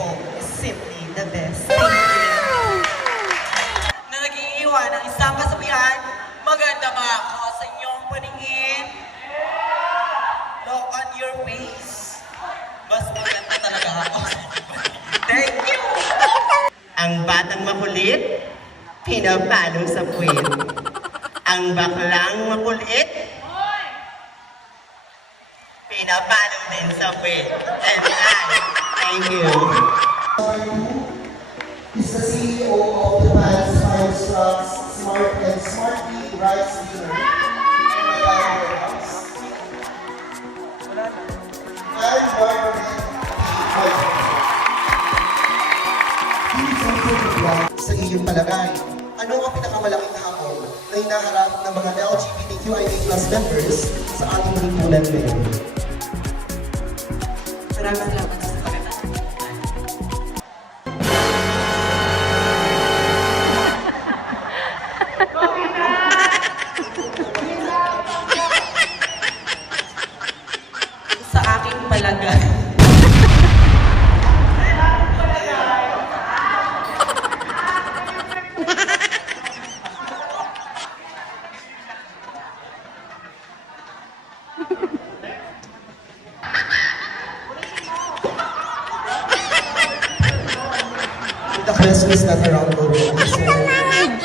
simple is simply the best. na nag-iiwan ng isang kasabihan, maganda ba ako sa inyong paningin? Look on your face. Mas maganda talaga ako. Thank you! Ang batang makulit, pinapalo sa puwit. Ang baklang makulit, pinapalo din sa puwit. And I, thank you. He's the CEO of the Japan's Five Stars Smart and Smartly Rice Dinner in Malaya Warehouse. And Margaret Sa iyong palagay, ano ang pinakamalaking hamon na hinaharap ng mga LGBTQIA plus members sa ating lipunan ngayon? Maraming salamat The is not around the room. So,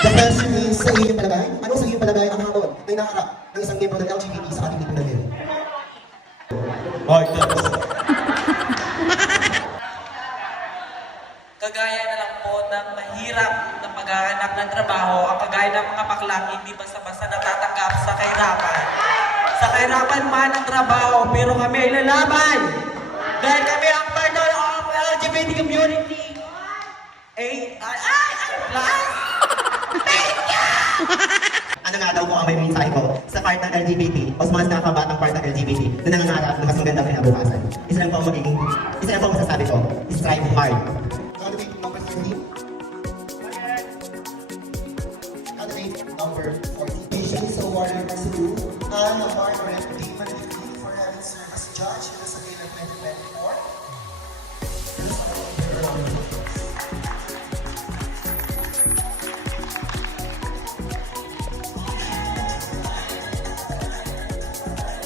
the question is, sa iyong palagay, ano sa iyong palagay ang hamon na hinaharap ng isang membro ng LGBT sa ating lipunan ngayon? Kagaya na lang po ng mahirap na paghahanap ng trabaho, ang kagaya ng mga baklang hindi basta-basta natatanggap sa kahirapan. Sa kahirapan man ang trabaho, pero kami ay lalaban. Dahil kami ang part of LGBT community. Ay, ay, ay, plus. Ano nga daw po ang may mensahe ko sa part ng LGBT o sa mga nakakabatang part ng LGBT na nangangarap ng mas magandang kinabukasan. Isa lang po ang magiging, isa lang po ang masasabi ko, strive hard. To Anna Margaret D. Manigli for having served as judge in the Sabina 2024.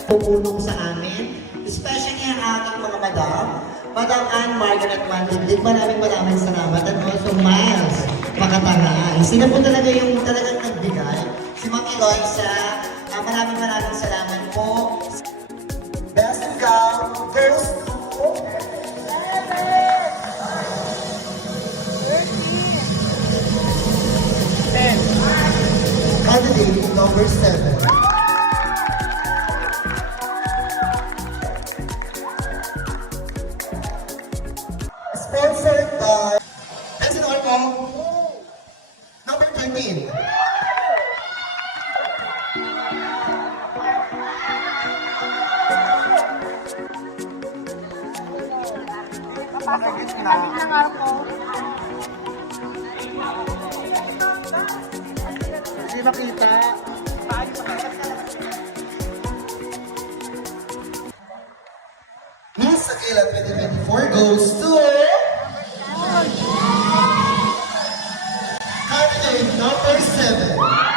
Pupulong sa amin, especially ang aking mga madam, Madam Anne Margaret Mandigdig, maraming maraming salamat at also Miles Makatangaan. Sila po talaga yung talagang nagbigay. Si Ma'am Eloisa, uh, maraming maraming salamat po. Best gown goes to Candidate number 7. Sponsored by Benson Orco. Number 13. papasok din kasi nangar ko. Hindi makita. Miss Akila 2024 goes to... Candidate number 7.